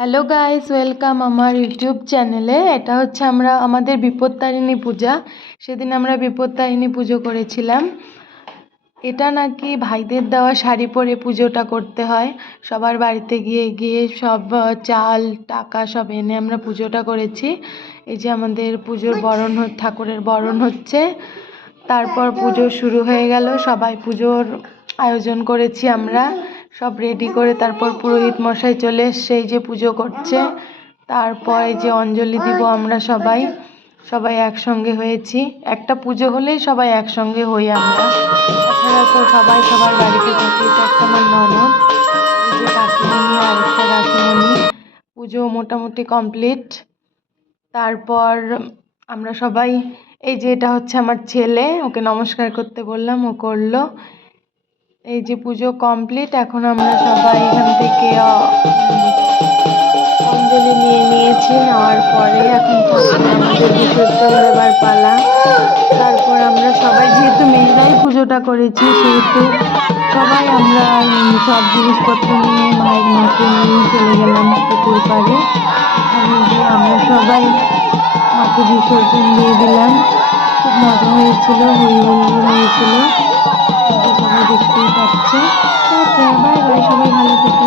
Hello guys, welcome আমার YouTube চ্যানেলে। এটা হচ্ছে আমাদের বিপত্তারিণী পূজা। সেদিন আমরা বিপত্তারিণী পুজো করেছিলাম। এটা নাকি ভাইদের দেওয়া শাড়ি পরে পুজোটা করতে হয়। সবার বাড়িতে গিয়ে গিয়ে সব চাল টাকা সব এনে আমরা পুজোটা করেছি। এই যে আমাদের পুজোর ঠাকুরের বরণ হচ্ছে। তারপর পুজো শুরু হয়ে গেল। সবাই পুজোর আয়োজন করেছি আমরা, সব রেডি করে। তারপর পুরোহিত মশাই চলে এসছে, এই যে পুজো করছে। তারপর এই যে অঞ্জলি দিব আমরা সবাই একসঙ্গে হয়েছি। একটা পুজো হলেই সবাই একসঙ্গে হই আমরা, তাছাড়া তো সবাই সবার বাড়িতে থাকি। এটা একটা আমার ননদ, এই যে কাকিমণি আর একটা কাকিমণি। পুজো মোটামুটি কমপ্লিট। তারপর আমরা সবাই, এই যে এটা হচ্ছে আমার ছেলে, ওকে নমস্কার করতে বললাম, ও করলো। এই যে পুজো কমপ্লিট। এখন আমরা সবাই এখান থেকে অঞ্জলি নিয়ে নিয়েছি। নেওয়ার পরে এখন আমাদের বিসর্জন দেবার পালা। তারপর আমরা সবাই, যেহেতু মেয়েরাই পুজোটা করেছি, সেহেতু সবাই আমরা সব জিনিসপত্র নিয়ে মাকে নিয়ে চলে গেলাম পুকুর পাড়ে। ওখানে গিয়ে আমরা সবাই মাকে বিসর্জন দিয়ে দিলাম। খুব মজা হয়েছিল, হই হুল্লোড় হয়েছিল। সবাই দেখতেই পাচ্ছে। বাই বাই, সবাই ভালো থেকো।